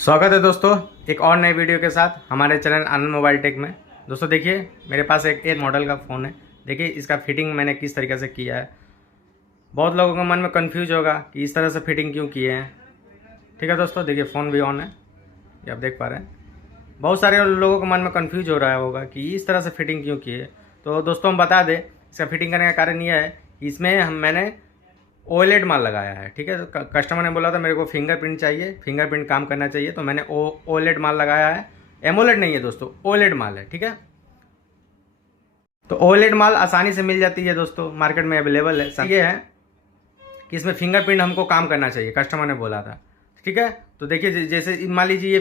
स्वागत है दोस्तों एक और नए वीडियो के साथ हमारे चैनल आनंद मोबाइल टेक में। दोस्तों देखिए मेरे पास एक मॉडल का फ़ोन है। देखिए इसका फिटिंग मैंने किस तरीके से किया है। बहुत लोगों के मन में कंफ्यूज होगा कि इस तरह से फिटिंग क्यों किए हैं। ठीक है दोस्तों, देखिए फ़ोन भी ऑन है, ये आप देख पा रहे हैं। बहुत सारे लोगों के मन में कंफ्यूज हो रहा होगा कि इस तरह से फिटिंग क्यों किए। तो दोस्तों हम बता दें, इसका फिटिंग करने का कारण यह है कि इसमें मैंने ओएलईडी माल लगाया है। ठीक है, तो कस्टमर ने बोला था मेरे को फिंगरप्रिंट चाहिए, फिंगरप्रिंट काम करना चाहिए, तो मैंने ओएलईडी माल लगाया है। एमोलेड नहीं है दोस्तों, ओएलईडी माल है। ठीक है, तो ओएलईडी माल आसानी से मिल जाती है दोस्तों, मार्केट में अवेलेबल है। ये है कि इसमें फिंगरप्रिंट हमको काम करना चाहिए, कस्टमर ने बोला था। ठीक है, तो देखिए जैसे मान लीजिए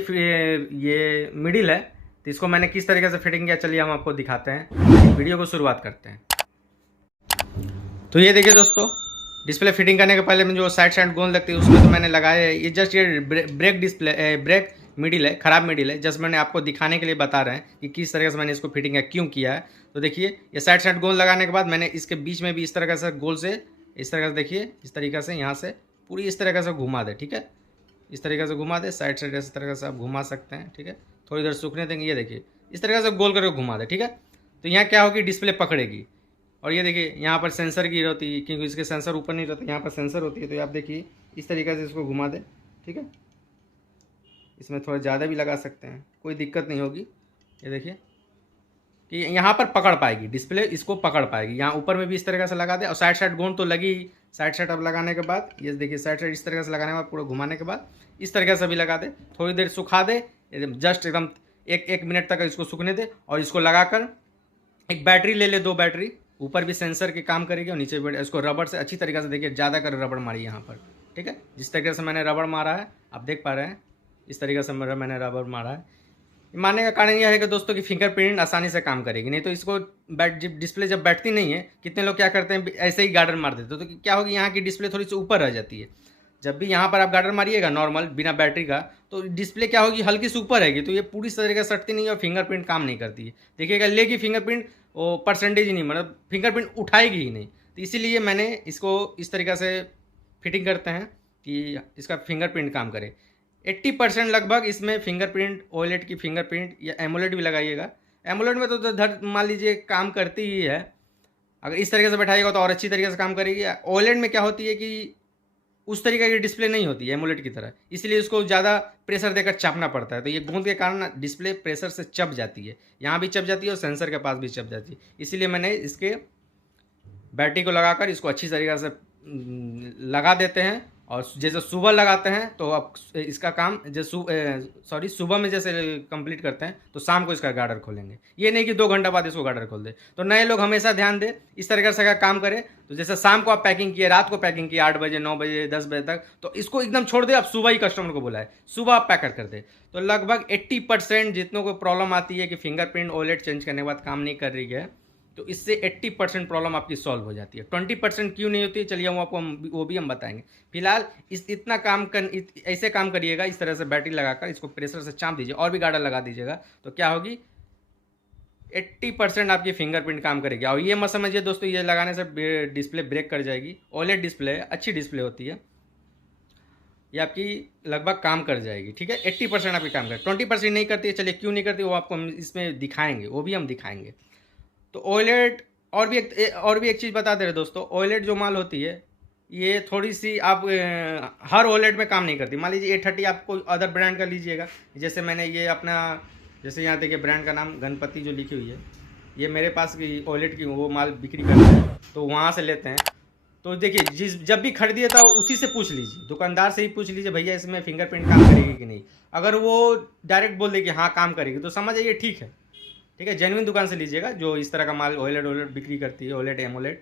ये मिडिल है, तो इसको मैंने किस तरीके से फिटिंग किया चलिए हम आपको दिखाते हैं। वीडियो को शुरुआत करते हैं। तो ये देखिए दोस्तों, डिस्प्ले फिटिंग करने के पहले में जो साइड गोल लगती है उसमें तो मैंने लगाया है। ये जस्ट ये ब्रेक डिस्प्ले ब्रेक मिडिल है, ख़राब मिडिल है। जस्ट मैंने आपको दिखाने के लिए बता रहे हैं कि किस तरह से मैंने इसको फिटिंग है, क्यों किया है। तो देखिए ये साइड गोल लगाने के बाद मैंने इसके बीच में भी इस तरह से गोल से इस तरह से देखिए इस तरीके से यहाँ से पूरी इस तरह से घुमा दे। ठीक है, इस तरीके से घुमा दे, साइड इस तरह से आप घुमा सकते हैं। ठीक है, थोड़ी देर सूखने देंगे। ये देखिए इस तरीके से गोल करके घुमा दे। ठीक है, तो यहाँ क्या होगी, डिस्प्ले पकड़ेगी। और ये देखिए यहाँ पर सेंसर की होती है, क्योंकि इसके सेंसर ऊपर नहीं रहते, यहाँ पर सेंसर होती है। तो आप देखिए इस तरीके से इसको घुमा दे। ठीक है, इसमें थोड़ा ज़्यादा भी लगा सकते हैं, कोई दिक्कत नहीं होगी। ये देखिए कि यहाँ पर पकड़ पाएगी डिस्प्ले, इसको पकड़ पाएगी। यहाँ ऊपर में भी इस तरीके से लगा दे, और साइड गोंद तो लगी ही। साइड अब लगाने के बाद ये देखिए साइड इस तरीके से लगाने के बाद पूरा घुमाने के बाद इस तरीके से भी लगा दे, थोड़ी देर सुखा दे, जस्ट एकदम एक मिनट तक इसको सूखने दे। और इसको लगाकर एक बैटरी ले ले, 2 बैटरी, ऊपर भी सेंसर के काम करेगी और नीचे भी। इसको रबड़ से अच्छी तरीके से देखिए, ज़्यादा कर रबड़ मारी यहाँ पर। ठीक है, जिस तरीके से मैंने रबड़ मारा है आप देख पा रहे हैं, इस तरीके से मैंने रबड़ मारा है। मानने का कारण यह है कि दोस्तों कि फिंगरप्रिंट आसानी से काम करेगी। नहीं तो इसको डिस्प्ले जब बैठती नहीं है, कितने लोग क्या करते हैं ऐसे ही गार्डर मार देते तो क्या होगी, यहाँ की डिस्प्ले थोड़ी सी ऊपर रह जाती है। जब भी यहाँ पर आप गार्डर मारिएगा नॉर्मल बिना बैटरी का, तो डिस्प्ले क्या होगी, हल्की सी ऊपर रहेगी, तो ये पूरी तरीके से सटती नहीं है और फिंगरप्रिंट काम नहीं करती है। देखिएगा लेगी फिंगरप्रिंट, वो परसेंटेज ही नहीं, मतलब फिंगरप्रिंट उठाएगी ही नहीं। तो इसीलिए मैंने इसको इस तरीके से फिटिंग करते हैं कि इसका फिंगरप्रिंट काम करे। 80% लगभग इसमें फिंगरप्रिंट, ओएलईडी की फिंगरप्रिंट या एमोलेड भी लगाइएगा। एमोलेड में तो धर मान लीजिए काम करती ही है, अगर इस तरीके से बैठाइएगा तो और अच्छी तरीके से काम करेगी। ओएलईडी में क्या होती है कि उस तरीके की डिस्प्ले नहीं होती है एमोलेड की तरह, इसलिए उसको ज़्यादा प्रेशर देकर चापना पड़ता है। तो ये गूंद के कारण डिस्प्ले प्रेशर से चप जाती है, यहाँ भी चप जाती है और सेंसर के पास भी चप जाती है। इसीलिए मैंने इसके बैटरी को लगाकर इसको अच्छी तरीके से लगा देते हैं। और जैसे सुबह लगाते हैं तो अब इसका काम जैसे सुबह में जैसे कंप्लीट करते हैं तो शाम को इसका गार्डर खोलेंगे। ये नहीं कि 2 घंटा बाद इसको गार्डर खोल दे। तो नए लोग हमेशा ध्यान दें, इस तरीके से अगर काम करें तो जैसे शाम को आप पैकिंग किए, रात को पैकिंग किए 8 बजे 9 बजे 10 बजे तक, तो इसको एकदम छोड़ दे। अब सुबह ही कस्टमर को बुलाए, सुबह आप पैक कर दे। तो लगभग 80% जितनों को प्रॉब्लम आती है कि फिंगरप्रिंट ओएलईडी चेंज करने के बाद काम नहीं कर रही है, तो इससे 80% प्रॉब्लम आपकी सॉल्व हो जाती है। 20% क्यों नहीं होती है चलिए वो भी हम बताएंगे। फिलहाल इतना काम ऐसे काम करिएगा, इस तरह से बैटरी लगाकर इसको प्रेशर से चाप दीजिए और भी गार्डर लगा दीजिएगा, तो क्या होगी 80% आपकी फिंगरप्रिंट काम करेगी। और ये मत समझिए दोस्तों ये लगाने से डिस्प्ले ब्रेक कर जाएगी। ओलेड डिस्प्ले है, अच्छी डिस्प्ले होती है, ये आपकी लगभग काम कर जाएगी। ठीक है, 80% आपकी काम कर, 20% नहीं करती है। चलिए क्यों नहीं करती वो आपको हम इसमें दिखाएंगे, वो भी हम दिखाएंगे। तो ओएलईडी और भी एक चीज़ बता दे रहे दोस्तों, ओएलईडी जो माल होती है ये थोड़ी सी आप हर ओएलईडी में काम नहीं करती। मान लीजिए A30 आपको अदर ब्रांड का लीजिएगा, जैसे मैंने ये अपना जैसे यहाँ देखिए ब्रांड का नाम गणपति जो लिखी हुई है, ये मेरे पास की ओएलईडी की वो माल बिक्री करते हैं, तो वहाँ से लेते हैं। तो देखिए जब भी खरीदिए तो उसी से पूछ लीजिए, दुकानदार से ही पूछ लीजिए भैया इसमें फिंगरप्रिंट काम करेगी कि नहीं। अगर वो डायरेक्ट बोल दे कि हाँ काम करेगी तो समझ जाइए ठीक है। ठीक है, जेन्युइन दुकान से लीजिएगा जो इस तरह का माल ओएलईडी बिक्री करती है, ओएलईडी एमोलेड,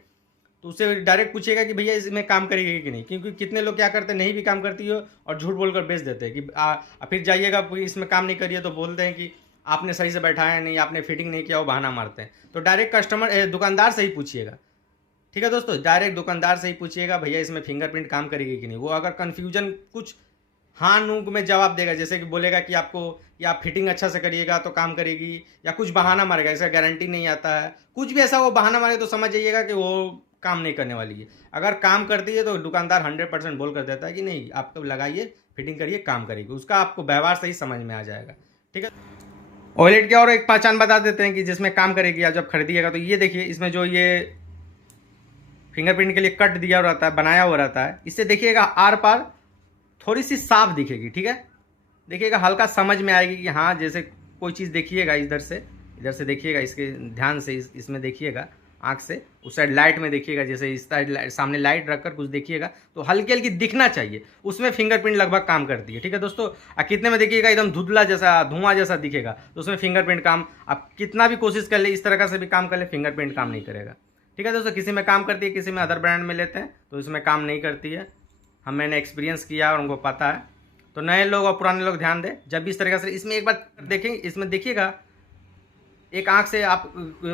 तो उससे डायरेक्ट पूछिएगा कि भैया इसमें काम करेगी कि नहीं। क्योंकि कितने लोग क्या करते हैं, नहीं भी काम करती हो और झूठ बोलकर बेच देते हैं कि फिर जाइएगा इसमें काम नहीं करिए तो बोलते हैं कि आपने सही से बैठाया नहीं, आपने फिटिंग नहीं किया, वो बहाना मारते हैं। तो डायरेक्ट दुकानदार से ही पूछिएगा। ठीक है दोस्तों, डायरेक्ट दुकानदार से ही पूछिएगा भैया इसमें फिंगरप्रिंट काम करेगी कि नहीं। वो अगर कन्फ्यूजन कुछ हाँ नूक में जवाब देगा, जैसे कि बोलेगा कि आपको या आप फिटिंग अच्छा से करिएगा तो काम करेगी, या कुछ बहाना मारेगा, इसका गारंटी नहीं आता है, कुछ भी ऐसा वो बहाना मारे, तो समझ जाइएगा कि वो काम नहीं करने वाली है। अगर काम करती है तो दुकानदार 100% बोल कर देता है कि नहीं आप तो लगाइए, फिटिंग करिए, काम करेगी, उसका आपको व्यवहार सही समझ में आ जाएगा। ठीक है, OLED की और एक पहचान बता देते हैं कि जिसमें काम करेगी। आप जब खरीदिएगा तो ये देखिए, इसमें जो ये फिंगरप्रिंट के लिए कट दिया रहता है, बनाया हुआ रहता है, इससे देखिएगा आर पार थोड़ी सी साफ दिखेगी। ठीक है, देखिएगा हल्का समझ में आएगी कि हाँ, जैसे कोई चीज़ देखिएगा इधर से देखिएगा, इसके ध्यान से इसमें देखिएगा, आँख से उस साइड लाइट में देखिएगा, जैसे इस साइड सामने लाइट रखकर कुछ देखिएगा तो हल्की हल्की दिखना चाहिए, उसमें फिंगरप्रिंट लगभग काम करती है। ठीक है दोस्तों, कितने में देखिएगा एकदम धुंधला जैसा, धुआं जैसा दिखेगा तो उसमें फिंगरप्रिंट काम, आप कितना भी कोशिश कर ले, इस तरह से भी काम कर ले, फिंगरप्रिंट काम नहीं करेगा। ठीक है दोस्तों, किसी में काम करती है, किसी में अदर ब्रांड में लेते हैं तो इसमें काम नहीं करती है। मैंने एक्सपीरियंस किया और उनको पता है। तो नए लोग और पुराने लोग ध्यान दें, जब भी इस तरीके से इसमें एक बार देखेंगे, इसमें देखिएगा एक आंख से आप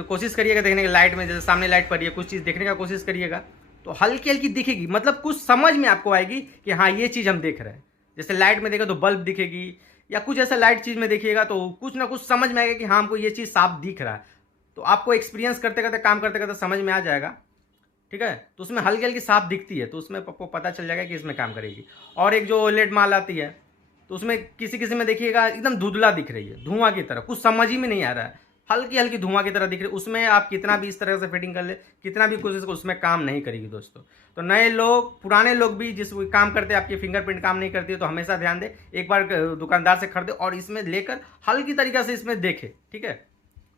कोशिश करिएगा देखने की, लाइट में जैसे सामने लाइट पड़ी है, कुछ चीज़ देखने का कोशिश करिएगा तो हल्की हल्की दिखेगी, मतलब कुछ समझ में आपको आएगी कि हाँ ये चीज़ हम देख रहे हैं। जैसे लाइट में देखा तो बल्ब दिखेगी, या कुछ ऐसा लाइट चीज़ में देखिएगा तो कुछ ना कुछ समझ में आएगा कि हाँ हमको ये चीज़ साफ दिख रहा है। तो आपको एक्सपीरियंस करते करते, काम करते करते समझ में आ जाएगा। ठीक है, तो उसमें हल्की हल्की साफ दिखती है तो उसमें आपको पता चल जाएगा कि इसमें काम करेगी। और एक जो OLED माल आती है तो उसमें किसी किसी में देखिएगा एकदम धुंधला दिख रही है, धुआं की तरह, कुछ समझ ही में नहीं आ रहा है, हल्की हल्की धुआं की तरह दिख रही है। उसमें आप कितना भी इस तरह से फिटिंग कर ले, कितना भी कोशिश करो, उसमें काम नहीं करेगी दोस्तों। तो नए लोग, पुराने लोग भी जिस काम करते हैं, आपकी फिंगरप्रिंट काम नहीं करती है तो हमेशा ध्यान दे, एक बार दुकानदार से खरीदे और इसमें लेकर हल्की तरीके से इसमें देखे। ठीक है,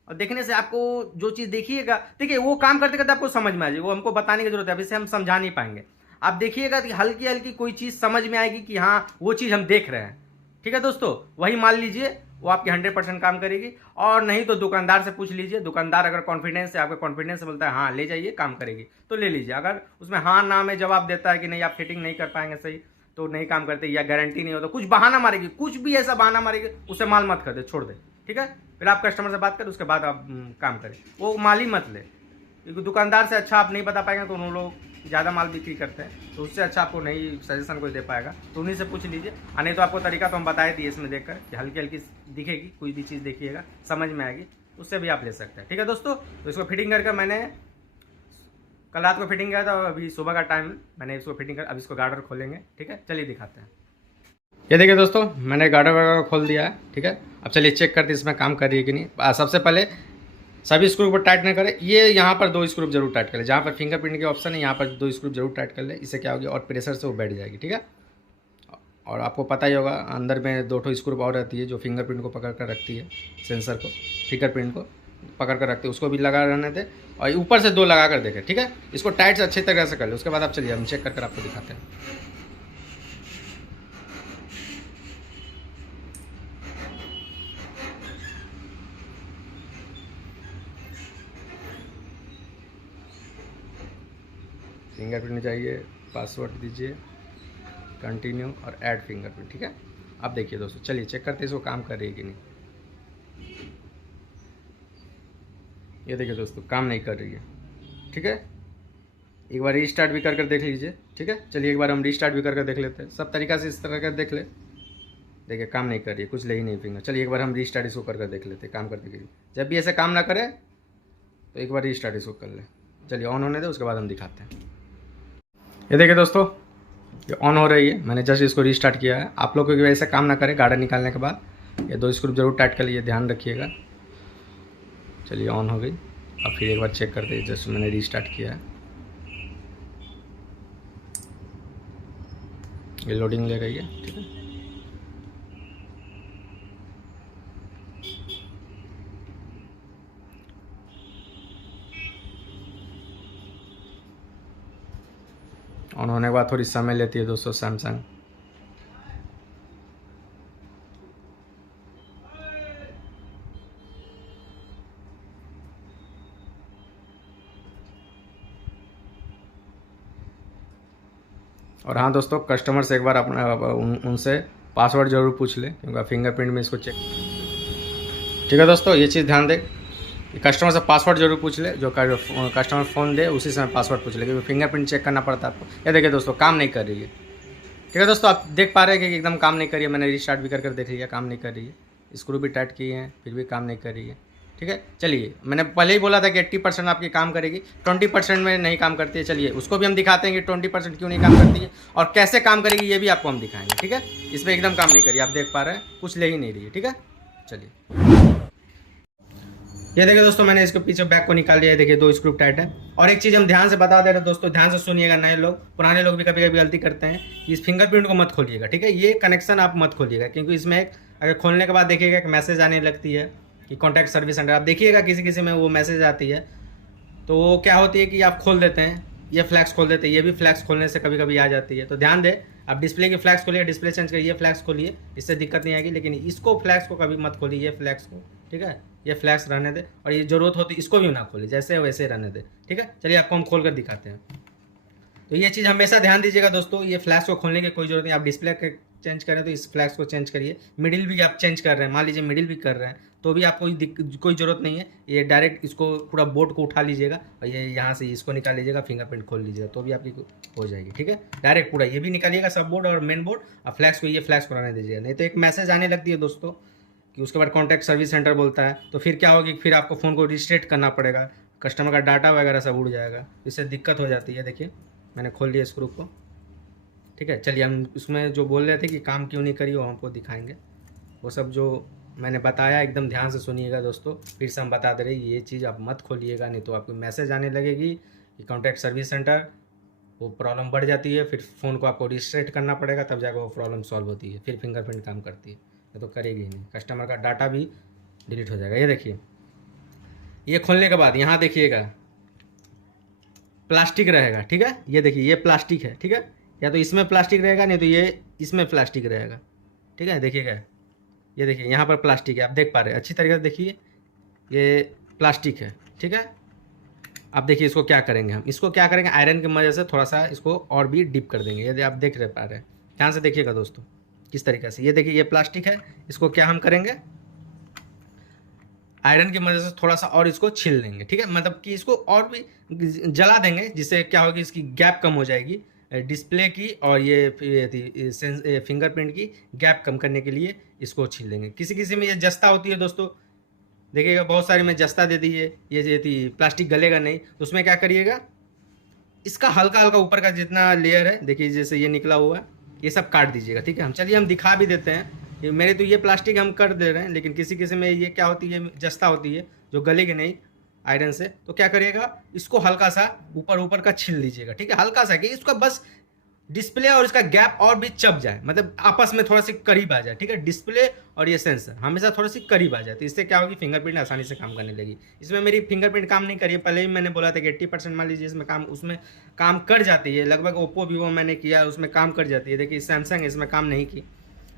और देखने से आपको जो चीज़ देखिएगा, देखिए वो काम करते करते आपको समझ में आ जाएगी, वो हमको बताने की जरूरत है, अब इसे हम समझा नहीं पाएंगे। आप देखिएगा कि हल्की हल्की कोई चीज़ समझ में आएगी कि हाँ वो चीज़ हम देख रहे हैं। ठीक है दोस्तों, वही मान लीजिए, वो आपकी 100% काम करेगी। और नहीं तो दुकानदार से पूछ लीजिए, दुकानदार अगर कॉन्फिडेंस से, आपके कॉन्फिडेंस से बोलता है हाँ ले जाइए काम करेगी तो ले लीजिए। अगर उसमें हाँ ना में जवाब देता है कि नहीं आप फिटिंग नहीं कर पाएंगे सही, तो नहीं काम करते, या गारंटी नहीं होता, कुछ बहाना मारेगी, कुछ भी ऐसा बहाना मारेगी, उसे माल मत कर दे, छोड़ दे। ठीक है, फिर आप कस्टमर से बात करें, उसके बाद आप काम करें, वो माल ही मत ले, क्योंकि दुकानदार से अच्छा आप नहीं बता पाएंगे तो उन लोग ज़्यादा माल बिक्री करते हैं, तो उससे अच्छा आपको नहीं सजेशन कोई दे पाएगा, तो उन्हीं से पूछ लीजिए। नहीं तो आपको तरीका तो हम बताए दिए इसमें देखकर कि हल्की हल्की दिखेगी, कोई भी चीज़ देखिएगा समझ में आएगी, उससे भी आप ले सकते हैं। ठीक है दोस्तों, तो इसको फिटिंग करके मैंने कल रात को फिटिंग किया था, अभी सुबह का टाइम मैंने इसको फिटिंग कर, अब इसको गार्डर खोलेंगे। ठीक है, चलिए दिखाते हैं। ये देखिए दोस्तों, मैंने गार्डर वगैरह खोल दिया है। ठीक है, अब चलिए चेक करते हैं इसमें काम कर रही है कि नहीं। सबसे पहले सभी स्क्रू पर टाइट नहीं करें, ये यहाँ पर 2 स्क्रू जरूर टाइट कर ले, जहाँ पर फिंगरप्रिंट के ऑप्शन है यहाँ पर 2 स्क्रू जरूर टाइट कर ले, इससे क्या होगी और प्रेशर से वो बैठ जाएगी। ठीक है, और आपको पता ही होगा अंदर में 2 स्क्रू और रहती है जो फिंगरप्रिंट को पकड़ कर रखती है, सेंसर को, फिंगरप्रिंट को पकड़ कर रखते हैं, उसको भी लगा रहने दें, और ऊपर से 2 लगा कर देखें। ठीक है, इसको टाइट से अच्छी तरह से कर ले, उसके बाद आप चलिए हम चेक कर आपको दिखाते हैं। फिंगरप्रिंट चाहिए, पासवर्ड दीजिए, कंटिन्यू और ऐड फिंगरप्रिंट। ठीक है, अब देखिए दोस्तों, चलिए चेक करते हैं इसको काम कर रही है कि नहीं। ये देखिए दोस्तों, काम नहीं कर रही है। ठीक है, एक बार रीस्टार्ट भी कर देख लीजिए। ठीक है, चलिए एक बार हम रीस्टार्ट भी कर देख लेते हैं, सब तरीका से इस तरह कर देख ले। देखिए काम नहीं कर रही है, कुछ ले ही नहीं फिंगर। चलिए एक बार हम रीस्टार्ट इसको कर देख लेते हैं, काम करते करिए। जब भी ऐसे काम ना करे तो एक बार रीस्टार्ट इसको कर ले। चलिए ऑन होने दे, उसके बाद हम दिखाते हैं। ये देखिए दोस्तों, ये ऑन हो रही है, मैंने जस्ट इसको रीस्टार्ट किया है। आप लोग को ऐसे काम ना करें, गार्डर निकालने के बाद ये 2 स्क्रू जरूर टाइट कर लिए, ध्यान रखिएगा। चलिए ऑन हो गई, अब फिर एक बार चेक करते हैं, जस्ट मैंने रीस्टार्ट किया है, ये लोडिंग ले रही है। ठीक है, ऑन होने के बाद थोड़ी समय लेती है दोस्तों सैमसंग। और हाँ दोस्तों, कस्टमर से एक बार अपना उनसे पासवर्ड जरूर पूछ लें, क्योंकि फिंगरप्रिंट में इसको चेक। ठीक है दोस्तों, ये चीज़ ध्यान दें, कस्टमर से पासवर्ड जरूर पूछ ले, जो कस्टमर फ़ोन दे उसी समय पासवर्ड पूछ ले, क्योंकि फिंगरप्रिंट चेक करना पड़ता है आपको। ये देखिए दोस्तों, काम नहीं कर रही है। ठीक है दोस्तों, आप देख पा रहे हैं कि एकदम काम नहीं कर रही है। मैंने रीस्टार्ट भी कर देख लिया, काम नहीं कर रही है। स्क्रू भी टाइट किए हैं, फिर भी काम नहीं कर रही है। ठीक है। चलिए, मैंने पहले ही बोला था कि 80% आपकी काम करेगी, 20% में नहीं काम करती है। चलिए उसको भी हम दिखाते हैं कि 20% क्यों नहीं काम करती है और कैसे काम करेगी ये भी आपको हम दिखाएंगे। ठीक है, इसमें एकदम काम नहीं करिए, आप देख पा रहे हैं कुछ ले ही नहीं रही है। ठीक है, चलिए ये देखिए दोस्तों, मैंने इसके पीछे बैक को निकाल लिया है। देखिए 2 स्क्रू टाइट है। और एक चीज़ हम ध्यान से बता दे रहे हैं दोस्तों, ध्यान से सुनिएगा। नए लोग, पुराने लोग भी कभी कभी गलती करते हैं कि इस फिंगरप्रिंट को मत खोलिएगा। ठीक है, ये कनेक्शन आप मत खोलिएगा, क्योंकि इसमें एक अगर खोलने के बाद देखिएगा एक मैसेज आने लगती है कि कॉन्टैक्ट सर्विस सेंटर। आप देखिएगा किसी किसी में वो मैसेज आती है, तो वो क्या होती है कि आप खोल देते हैं, ये फ्लैक्स खोल देते हैं। ये भी फ्लैक्स खोलने से कभी कभी आ जाती है, तो ध्यान दें। आप डिस्प्ले की फ्लैक्स खोलिए, डिस्प्ले चेंज करिए, फ्लैक्स खोलिए, इससे दिक्कत नहीं आएगी। लेकिन इसको फ्लैक्स को कभी मत खोलिए, ये फ्लैक्स को। ठीक है, ये फ्लैक्स रहने दे, और ये जरूरत होती इसको भी ना खोलिए, जैसे वैसे रहने दे। ठीक है, चलिए आपको हम खोल कर दिखाते हैं। तो ये चीज़ हमेशा ध्यान दीजिएगा दोस्तों, ये फ्लैक्स को खोलने की कोई जरूरत नहीं। आप डिस्प्ले चेंज करें तो इस फ्लैक्स को चेंज करिए। मिडिल भी आप चेंज कर रहे हैं, मान लीजिए मिडिल भी कर रहे हैं, तो भी आपको कोई ज़रूरत नहीं है। ये डायरेक्ट इसको पूरा बोर्ड को उठा लीजिएगा और ये यहाँ से इसको निकाल लीजिएगा, फिंगरप्रिंट खोल लीजिएगा, तो भी आपकी हो जाएगी। ठीक है, डायरेक्ट पूरा ये भी निकालिएगा, सब बोर्ड और मेन बोर्ड, और फ्लैक्स को ये फ्लैक्स को रहने दीजिएगा। नहीं तो एक मैसेज आने लगती है दोस्तों कि उसके बाद कॉन्टैक्ट सर्विस सेंटर बोलता है, तो फिर क्या होगी, फिर आपको फ़ोन को रिस्टार्ट करना पड़ेगा, कस्टमर का डाटा वगैरह सब उड़ जाएगा, इससे दिक्कत हो जाती है। देखिए मैंने खोल लिया स्क्रू को। ठीक है, चलिए हम उसमें जो बोल रहे थे कि काम क्यों नहीं करी वो हमको दिखाएंगे। वो सब जो मैंने बताया एकदम ध्यान से सुनिएगा दोस्तों, फिर से हम बता दे रहे हैं ये चीज़ आप मत खोलिएगा, नहीं तो आपको मैसेज आने लगेगी कि कॉन्टैक्ट सर्विस सेंटर, वो प्रॉब्लम बढ़ जाती है, फिर फ़ोन को आपको रिस्टार्ट करना पड़ेगा, तब जाकर वो प्रॉब्लम सॉल्व होती है, फिर फिंगरप्रिंट काम करती है। ये तो करेगी ही नहीं, कस्टमर का डाटा भी डिलीट हो जाएगा। ये देखिए, ये खोलने के बाद यहाँ देखिएगा प्लास्टिक रहेगा। ठीक है, ये देखिए ये प्लास्टिक है। ठीक है, या तो इसमें प्लास्टिक रहेगा, नहीं तो ये इसमें प्लास्टिक रहेगा। ठीक है, देखिएगा ये देखिए यहाँ पर प्लास्टिक है, आप देख पा रहे हैं अच्छी तरीके से। देखिए ये प्लास्टिक है। ठीक है, अब देखिए इसको क्या करेंगे, हम इसको क्या करेंगे, आयरन की मदद से थोड़ा सा इसको और भी डीप कर देंगे। यदि आप देख रहे पा रहे हैं, ध्यान से देखिएगा दोस्तों किस तरीके से। ये देखिए ये प्लास्टिक है, इसको क्या हम करेंगे, आयरन की मदद से थोड़ा सा और इसको छील देंगे। ठीक है, मतलब कि इसको और भी जला देंगे, जिससे क्या होगी, इसकी गैप कम हो जाएगी डिस्प्ले की, और ये फिंगरप्रिंट की गैप कम करने के लिए इसको छील देंगे। किसी किसी में ये जस्ता होती है दोस्तों, देखिएगा बहुत सारी में जस्ता दे दी है, ये प्लास्टिक गलेगा नहीं, तो उसमें क्या करिएगा, इसका हल्का हल्का ऊपर का जितना लेयर है, देखिए जैसे ये निकला हुआ है, ये सब काट दीजिएगा। ठीक है, हम चलिए हम दिखा भी देते हैं। ये मेरे तो ये प्लास्टिक हम कर दे रहे हैं, लेकिन किसी किसी में ये क्या होती है, जस्ता होती है जो गलेगी नहीं आयरन से, तो क्या करिएगा, इसको हल्का सा ऊपर ऊपर का छील लीजिएगा। ठीक है, हल्का सा, कि इसका बस डिस्प्ले और इसका गैप और भी चप जाए, मतलब आपस में थोड़ा सी करीब आ जाए। ठीक है, डिस्प्ले और ये सेंसर हमेशा थोड़ी सी करीब आ जाए, तो इससे क्या होगी, फिंगरप्रिंट आसानी से काम करने लगी। इसमें मेरी फिंगरप्रिंट काम नहीं करी, पहले ही मैंने बोला था कि 80% मान लीजिए इसमें काम, उसमें काम कर जाती है। लगभग ओप्पो वीवो मैंने किया, उसमें काम कर जाती है। देखिए सैमसंग इसमें काम नहीं की,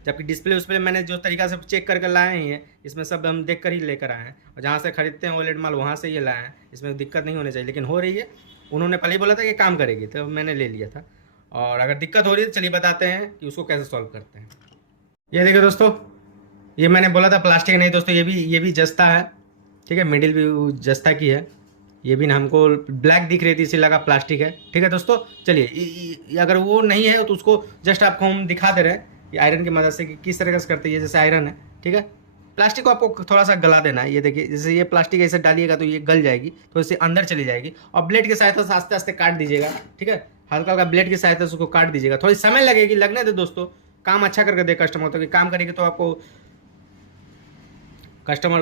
जबकि डिस्प्ले उस पर मैंने जो तरीका से चेक करके लाए हैं, इसमें सब हम देख कर ही लेकर आए हैं, और जहाँ से खरीदते हैं ओलेड माल वहाँ से ये लाए हैं, इसमें दिक्कत नहीं होनी चाहिए, लेकिन हो रही है। उन्होंने पहले ही बोला था कि काम करेगी, तो मैंने ले लिया था। और अगर दिक्कत हो रही है तो चलिए बताते हैं कि उसको कैसे सॉल्व करते हैं। ये देखिए दोस्तों, ये मैंने बोला था प्लास्टिक नहीं दोस्तों, ये भी जस्ता है। ठीक है, मिडिल भी जस्ता की है, ये भी ना हमको ब्लैक दिख रही थी इसी लगा प्लास्टिक है। ठीक है दोस्तों, चलिए अगर वो नहीं है तो उसको जस्ट आपको हम दिखा दे रहे हैं कि आयरन की मदद से कि किस तरह से करते हैं। जैसे आयरन है, ठीक है, प्लास्टिक को आपको थोड़ा सा गला देना है। ये देखिए जैसे ये प्लास्टिक ऐसे डालिएगा तो ये गल जाएगी, तो इससे अंदर चली जाएगी, और ब्लेड की सहायता से आस्ते आस्ते काट दीजिएगा। ठीक है, हल्का हल्का ब्लेड की सहायता से उसको काट दीजिएगा। थोड़ी समय लगेगी, लगने दे दोस्तों, काम अच्छा करके दे कस्टमर, तो कि काम करेगी तो आपको कस्टमर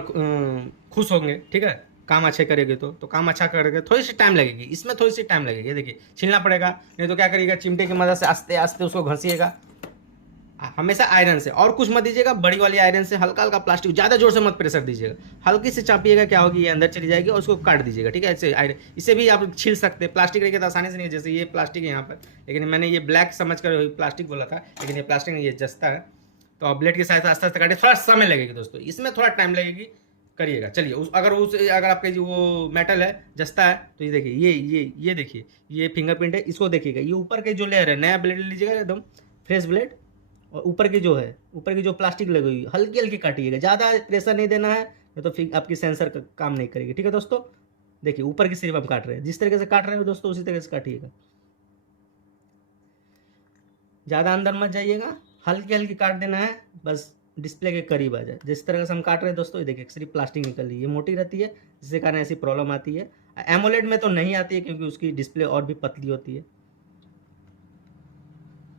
खुश होंगे। ठीक है, काम अच्छे करेगी तो काम अच्छा करेगा, थोड़ी सी टाइम लगेगी, इसमें थोड़ी सी टाइम लगेगी। देखिए छीलना पड़ेगा, नहीं तो क्या करिएगा, चिमटे की मदद से आस्ते आस्ते उसको घसीएगा, हमेशा आयरन से, और कुछ मत दीजिएगा, बड़ी वाली आयरन से हल्का हल्का प्लास्टिक, ज़्यादा जोर से मत प्रेशर दीजिएगा, हल्की से चापिएगा, क्या होगी, ये अंदर चली जाएगी और उसको काट दीजिएगा। ठीक है, ऐसे आयरन, इसे भी आप छील सकते हैं, प्लास्टिक रहेगा तो आसानी से नहीं, जैसे ये प्लास्टिक है यहाँ पर, लेकिन मैंने ये ब्लैक समझ कर प्लास्टिक बोला था, लेकिन ये प्लास्टिक नहीं, ये जस्ता है। तो आप ब्लेड के साथ आस्ते आस्ते काटिए, थोड़ा समय लगेगी दोस्तों, इसमें थोड़ा टाइम लगेगी, करिएगा। चलिए अगर आपके जो वो मेटल है, जस्ता है, तो ये देखिए ये देखिए ये फिंगरप्रिंट है, इसको देखिएगा, ये ऊपर के जो लेयर है, नया ब्लेड लीजिएगा एकदम फ्रेश ब्लेड, और ऊपर की जो है, ऊपर की जो प्लास्टिक लगी हुई हल्की हल्की काटिएगा, ज़्यादा प्रेशर नहीं देना है, नहीं तो फिर आपकी सेंसर का काम नहीं करेगी। ठीक है दोस्तों, देखिए ऊपर की सिर्फ हम काट रहे हैं, जिस तरीके से काट रहे हैं दोस्तों उसी तरीके से काटिएगा, ज़्यादा अंदर मत जाइएगा, हल्की हल्की काट देना है बस, डिस्प्ले के करीब आ जाए। जिस तरह से हम काट रहे हैं दोस्तों, ये देखिए सिर्फ प्लास्टिक निकल रही है, ये मोटी रहती है, जिसके कारण ऐसी प्रॉब्लम आती है। एमोलेड में तो नहीं आती है क्योंकि उसकी डिस्प्ले और भी पतली होती है।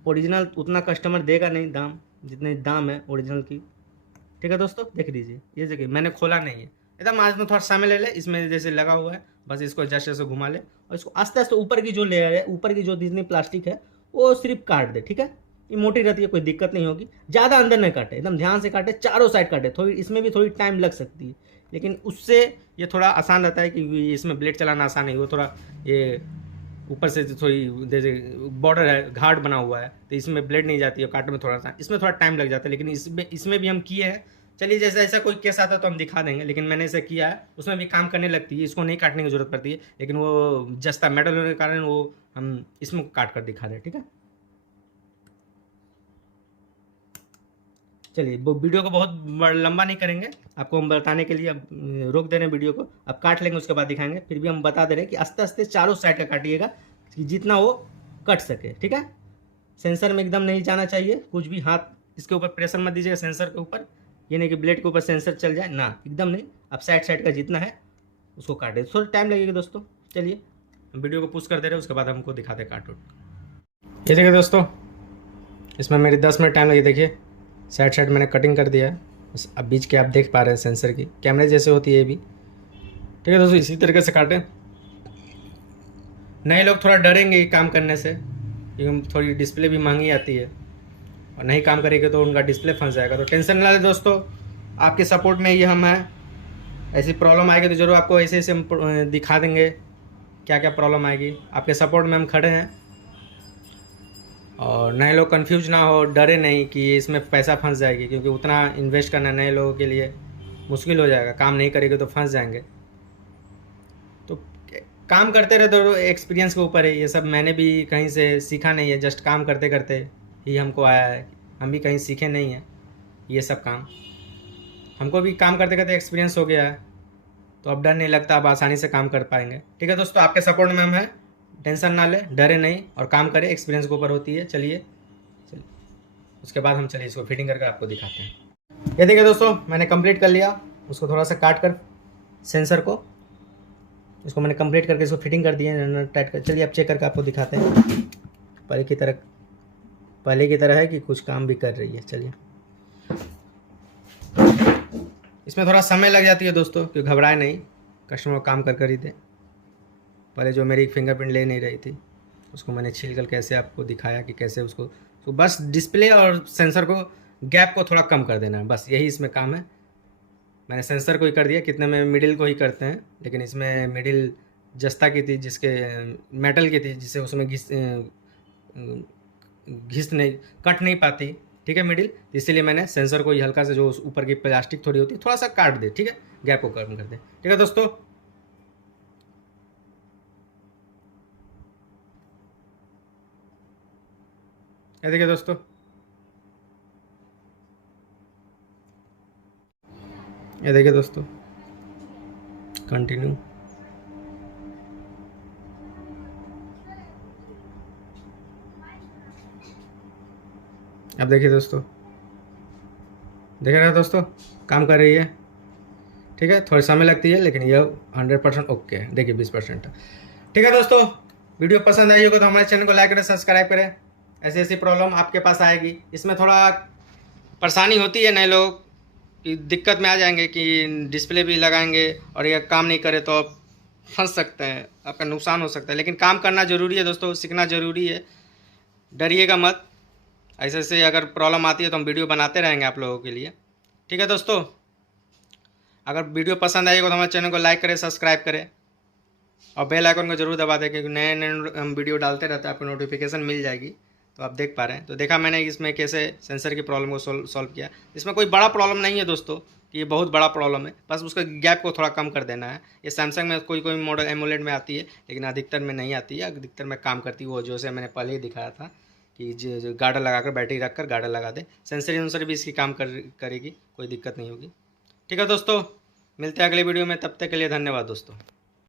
ओरिजिनल उतना कस्टमर देगा नहीं दाम जितने दाम है ओरिजिनल की। ठीक है दोस्तों, देख लीजिए, ये देखिए मैंने खोला नहीं है एकदम। आज में थोड़ा समय ले ले, इसमें जैसे लगा हुआ है, बस इसको जस्ट ऐसे घुमा ले और इसको आस्ते आस्ते ऊपर की जो लेयर है, ऊपर की जो जितनी प्लास्टिक है वो सिर्फ काट दे। ठीक है, ये मोटी रहती है, कोई दिक्कत नहीं होगी। ज़्यादा अंदर नहीं काटे, एकदम ध्यान से काटे, चारों साइड काटे। थोड़ी इसमें भी थोड़ी टाइम लग सकती है, लेकिन उससे ये थोड़ा आसान रहता है कि इसमें ब्लेड चलाना आसान नहीं, वो थोड़ा ये ऊपर से थोड़ी जैसे बॉर्डर है, घाट बना हुआ है, तो इसमें ब्लेड नहीं जाती है, काटने में थोड़ा सा इसमें थोड़ा टाइम लग जाता है। लेकिन इसमें भी हम किए हैं। चलिए, जैसे ऐसा कोई केस आता है तो हम दिखा देंगे, लेकिन मैंने इसे किया है, उसमें भी काम करने लगती है, इसको नहीं काटने की जरूरत पड़ती है, लेकिन वो जस्ता मेटल होने के कारण वो हम इसमें काट कर दिखा रहे हैं। ठीक है, चलिए वो वीडियो को बहुत लंबा नहीं करेंगे, आपको हम बताने के लिए अब रोक दे रहे हैं वीडियो को, अब काट लेंगे उसके बाद दिखाएंगे। फिर भी हम बता दे रहे हैं कि आस्ते आस्ते चारों साइड का काटिएगा कि जितना वो कट सके। ठीक है, सेंसर में एकदम नहीं जाना चाहिए, कुछ भी हाथ इसके ऊपर प्रेशर मत दीजिएगा सेंसर के ऊपर, ये नहीं कि ब्लेड के ऊपर सेंसर चल जाए ना, एकदम नहीं। अब साइड साइड का जितना है उसको काटे, थोड़ा टाइम लगेगा दोस्तों। चलिए हम वीडियो को पुश कर दे रहे हैं, उसके बाद हमको दिखाते हैं काट उट। ये देखिए दोस्तों, इसमें मेरी 10 मिनट टाइम लगी। देखिए साइड साइड मैंने कटिंग कर दिया है, अब बीच के आप देख पा रहे हैं सेंसर की, कैमरे जैसे होती है ये भी। ठीक है दोस्तों, इसी तरीके से काटें। नए लोग थोड़ा डरेंगे काम करने से, क्योंकि थोड़ी डिस्प्ले भी महंगी आती है, और नहीं काम करेंगे तो उनका डिस्प्ले फंस जाएगा। तो टेंशन ना ले दोस्तों, आपके सपोर्ट में ये हम हैं। ऐसी प्रॉब्लम आएगी तो ज़रूर आपको ऐसे ऐसे हम दिखा देंगे क्या क्या प्रॉब्लम आएगी। आपके सपोर्ट में हम खड़े हैं, और नए लोग कंफ्यूज ना हो, डरे नहीं कि इसमें पैसा फंस जाएगी, क्योंकि उतना इन्वेस्ट करना नए लोगों के लिए मुश्किल हो जाएगा। काम नहीं करेंगे तो फंस जाएंगे। तो काम करते रहे तो एक्सपीरियंस के ऊपर है, ये सब मैंने भी कहीं से सीखा नहीं है, जस्ट काम करते करते ही हमको आया है। हम भी कहीं सीखे नहीं हैं ये सब काम, हमको भी काम करते करते एक्सपीरियंस हो गया है। तो अब डर नहीं लगता, अब आसानी से काम कर पाएंगे। ठीक है दोस्तों, आपके सपोर्ट में हम हैं, टेंशन ना ले, डरे नहीं और काम करें, एक्सपीरियंस के ऊपर होती है। चलिए उसके बाद हम चलिए इसको फिटिंग करके आपको दिखाते हैं। ये देखिए दोस्तों, मैंने कंप्लीट कर लिया, उसको थोड़ा सा काट कर सेंसर को, इसको मैंने कंप्लीट करके इसको फिटिंग कर दिया टाइट कर। चलिए अब चेक करके आपको दिखाते हैं। पहले की तरह है कि कुछ काम भी कर रही है। चलिए, इसमें थोड़ा समय लग जाती है दोस्तों, क्योंकि घबराए नहीं, कस्टमर काम कर ही दे। पहले जो मेरी फिंगरप्रिंट ले नहीं रही थी, उसको मैंने छील कर कैसे आपको दिखाया कि कैसे उसको, तो बस डिस्प्ले और सेंसर को गैप को थोड़ा कम कर देना है, बस यही इसमें काम है। मैंने सेंसर को ही कर दिया, कितने में मिडिल को ही करते हैं, लेकिन इसमें मिडिल जस्ता की थी, जिसके मेटल की थी, जिससे उसमें घिस नहीं, कट नहीं पाती। ठीक है मिडिल, तो इसीलिए मैंने सेंसर को ही हल्का से, जो ऊपर की प्लास्टिक थोड़ी होती है, थोड़ा सा काट दे। ठीक है, गैप को कम कर दे। ठीक है दोस्तों, ये देखिए दोस्तों, ये देखिए दोस्तों, कंटिन्यू। अब देखिए दोस्तों, देख रहे हैं दोस्तों, काम कर रही है। ठीक है, थोड़ी समय लगती है, लेकिन ये 100% ओके है। देखिए 20% है। ठीक है दोस्तों, वीडियो पसंद आई होगी तो हमारे चैनल को लाइक करें, सब्सक्राइब करें। ऐसी ऐसी प्रॉब्लम आपके पास आएगी, इसमें थोड़ा परेशानी होती है, नए लोग कि दिक्कत में आ जाएंगे कि डिस्प्ले भी लगाएंगे और ये काम नहीं करे तो आप फंस सकते हैं, आपका नुकसान हो सकता है। लेकिन काम करना ज़रूरी है दोस्तों, सीखना ज़रूरी है, डरिएगा मत। ऐसे ऐसे अगर प्रॉब्लम आती है तो हम वीडियो बनाते रहेंगे आप लोगों के लिए। ठीक है दोस्तों, अगर वीडियो पसंद आएगा तो हमारे चैनल को लाइक करें, सब्सक्राइब करें और बेल आइकन को जरूर दबा दें, क्योंकि नए नए हम वीडियो डालते रहते हैं, आपको नोटिफिकेशन मिल जाएगी, तो आप देख पा रहे हैं। तो देखा मैंने इसमें कैसे सेंसर की प्रॉब्लम को सॉल्व किया। इसमें कोई बड़ा प्रॉब्लम नहीं है दोस्तों कि ये बहुत बड़ा प्रॉब्लम है, बस उसका गैप को थोड़ा कम कर देना है। ये सैमसंग में कोई कोई मॉडल एमोलेड में आती है, लेकिन अधिकतर में नहीं आती है। अधिकतर में काम करती है वो जो से मैंने पहले ही दिखाया था कि जो गार्डर लगाकर, बैटरी रख कर गार्डर लगा दे, सेंसर वेंसर भी इसकी काम करेगी, कोई दिक्कत नहीं होगी। ठीक है दोस्तों, मिलते हैं अगले वीडियो में, तब तक के लिए धन्यवाद दोस्तों।